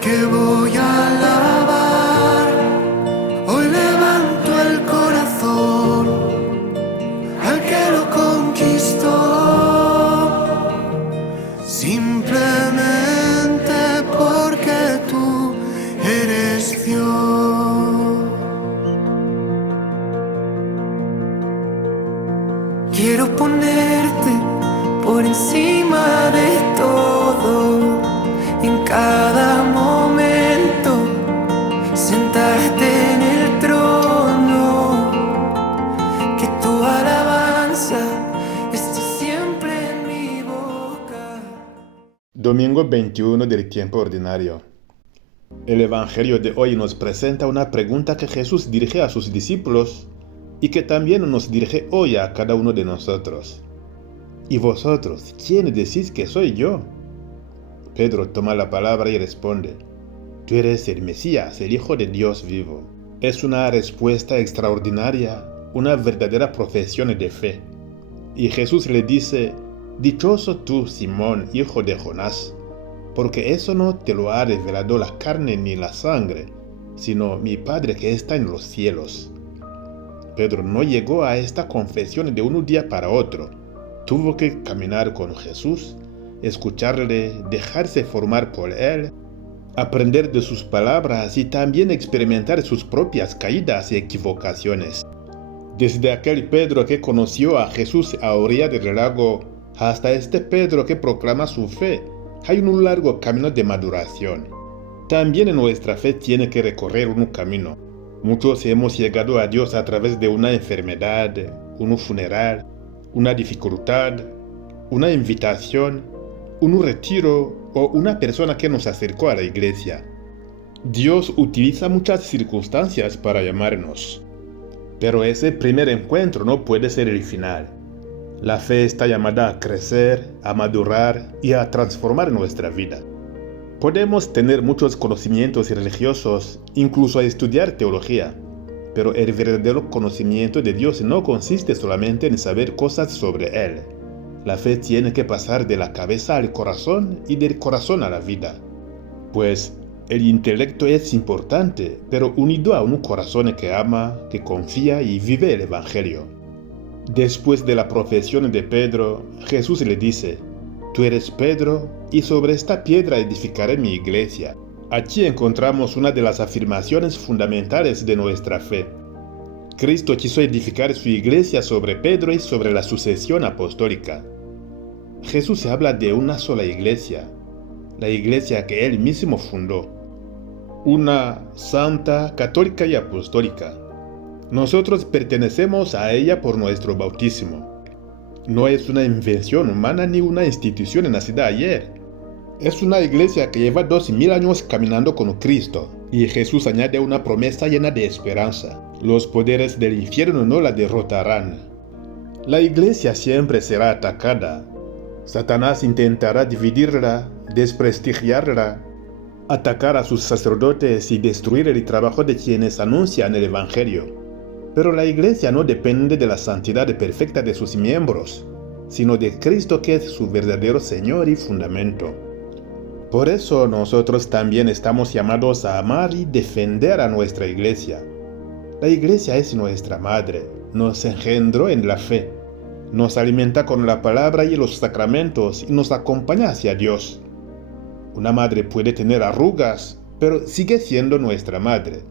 que voy a alabar. Hoy levanto el corazón al que lo conquistó, simplemente porque tú eres Dios. Quiero ponerte por encima de todo, en cada momento, sentarte en el trono, que tu alabanza esté siempre en mi boca. Domingo 21 del tiempo ordinario. El Evangelio de hoy nos presenta una pregunta que Jesús dirige a sus discípulos y que también nos dirige hoy a cada uno de nosotros. ¿Y vosotros, quién decís que soy yo? Pedro toma la palabra y responde: Tú eres el Mesías, el Hijo de Dios vivo. Es una respuesta extraordinaria, una verdadera profesión de fe. Y Jesús le dice: Dichoso tú, Simón, hijo de Jonás, porque eso no te lo ha revelado la carne ni la sangre, sino mi Padre que está en los cielos. Pedro no llegó a esta confesión de un día para otro. Tuvo que caminar con Jesús, escucharle, dejarse formar por él, aprender de sus palabras y también experimentar sus propias caídas y equivocaciones. Desde aquel Pedro que conoció a Jesús a orilla del lago hasta este Pedro que proclama su fe, hay un largo camino de maduración. También nuestra fe tiene que recorrer un camino. Muchos hemos llegado a Dios a través de una enfermedad, un funeral, una dificultad, una invitación, un retiro o una persona que nos acercó a la iglesia. Dios utiliza muchas circunstancias para llamarnos. Pero ese primer encuentro no puede ser el final. La fe está llamada a crecer, a madurar y a transformar nuestra vida. Podemos tener muchos conocimientos religiosos, incluso a estudiar teología, pero el verdadero conocimiento de Dios no consiste solamente en saber cosas sobre Él. La fe tiene que pasar de la cabeza al corazón y del corazón a la vida. Pues el intelecto es importante, pero unido a un corazón que ama, que confía y vive el Evangelio. Después de la profesión de Pedro, Jesús le dice: Tú eres Pedro, y sobre esta piedra edificaré mi iglesia. Aquí encontramos una de las afirmaciones fundamentales de nuestra fe. Cristo quiso edificar su iglesia sobre Pedro y sobre la sucesión apostólica. Jesús habla de una sola iglesia, la iglesia que Él mismo fundó, una santa, católica y apostólica. Nosotros pertenecemos a ella por nuestro bautismo. No es una invención humana ni una institución nacida ayer. Es una iglesia que lleva 2000 años caminando con Cristo, y Jesús añade una promesa llena de esperanza. Los poderes del infierno no la derrotarán. La iglesia siempre será atacada. Satanás intentará dividirla, desprestigiarla, atacar a sus sacerdotes y destruir el trabajo de quienes anuncian el Evangelio. Pero la iglesia no depende de la santidad perfecta de sus miembros, sino de Cristo que es su verdadero Señor y fundamento. Por eso nosotros también estamos llamados a amar y defender a nuestra iglesia. La iglesia es nuestra madre, nos engendró en la fe, nos alimenta con la palabra y los sacramentos y nos acompaña hacia Dios. Una madre puede tener arrugas, pero sigue siendo nuestra madre.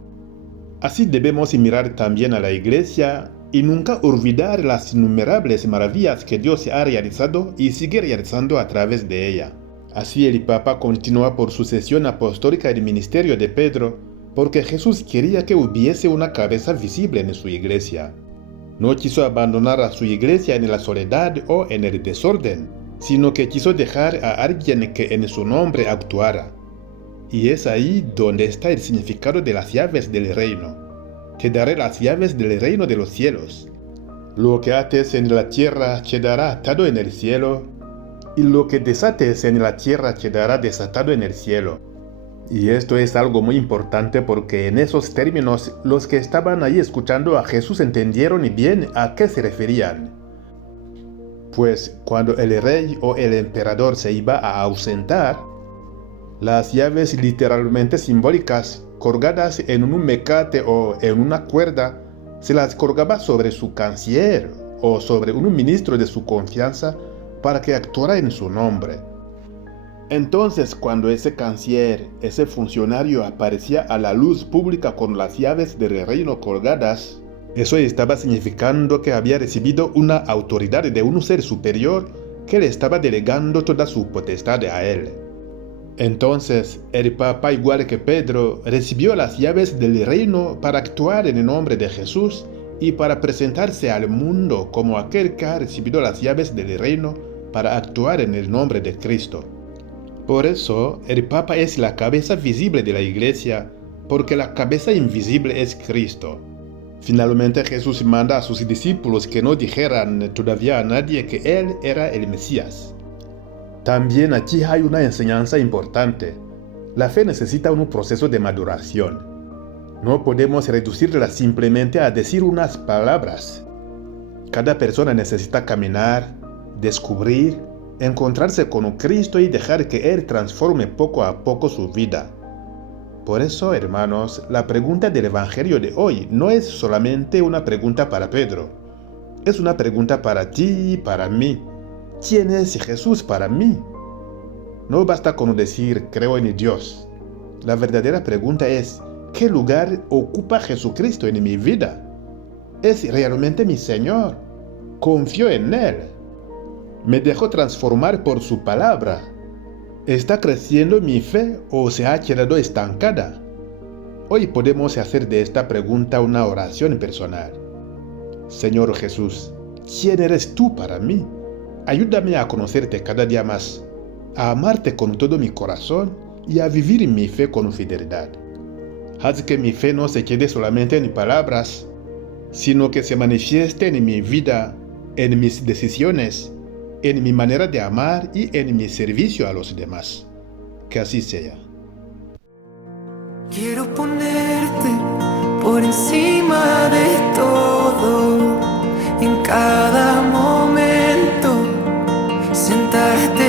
Así debemos mirar también a la iglesia y nunca olvidar las innumerables maravillas que Dios ha realizado y sigue realizando a través de ella. Así el Papa continúa por sucesión apostólica el ministerio de Pedro, porque Jesús quería que hubiese una cabeza visible en su iglesia. No quiso abandonar a su iglesia en la soledad o en el desorden, sino que quiso dejar a alguien que en su nombre actuara. Y es ahí donde está el significado de las llaves del reino. Te daré las llaves del reino de los cielos. Lo que ates en la tierra quedará atado en el cielo, y lo que desates en la tierra quedará desatado en el cielo. Y esto es algo muy importante porque en esos términos los que estaban ahí escuchando a Jesús entendieron bien a qué se referían. Pues cuando el rey o el emperador se iba a ausentar, Las llaves literalmente simbólicas, colgadas en un mecate o en una cuerda, se las colgaba sobre su canciller o sobre un ministro de su confianza para que actuara en su nombre. Entonces, cuando ese canciller, ese funcionario aparecía a la luz pública con las llaves del reino colgadas, eso estaba significando que había recibido una autoridad de un ser superior que le estaba delegando toda su potestad a él. Entonces, el Papa, igual que Pedro, recibió las llaves del reino para actuar en el nombre de Jesús y para presentarse al mundo como aquel que ha recibido las llaves del reino para actuar en el nombre de Cristo. Por eso, el Papa es la cabeza visible de la Iglesia, porque la cabeza invisible es Cristo. Finalmente, Jesús manda a sus discípulos que no dijeran todavía a nadie que Él era el Mesías. También aquí hay una enseñanza importante. La fe necesita un proceso de maduración. No podemos reducirla simplemente a decir unas palabras. Cada persona necesita caminar, descubrir, encontrarse con Cristo y dejar que Él transforme poco a poco su vida. Por eso, hermanos, la pregunta del Evangelio de hoy no es solamente una pregunta para Pedro. Es una pregunta para ti y para mí. ¿Quién es Jesús para mí? No basta con decir creo en Dios. La verdadera pregunta es, ¿qué lugar ocupa Jesucristo en mi vida? ¿Es realmente mi Señor? ¿Confío en Él? ¿Me dejo transformar por su palabra? ¿Está creciendo mi fe o se ha quedado estancada? Hoy podemos hacer de esta pregunta una oración personal. Señor Jesús, ¿quién eres tú para mí? Ayúdame a conocerte cada día más, a amarte con todo mi corazón y a vivir mi fe con fidelidad. Haz que mi fe no se quede solamente en palabras, sino que se manifieste en mi vida, en mis decisiones, en mi manera de amar y en mi servicio a los demás. Que así sea. Quiero ponerte por encima de todo, en cada momento, sentarte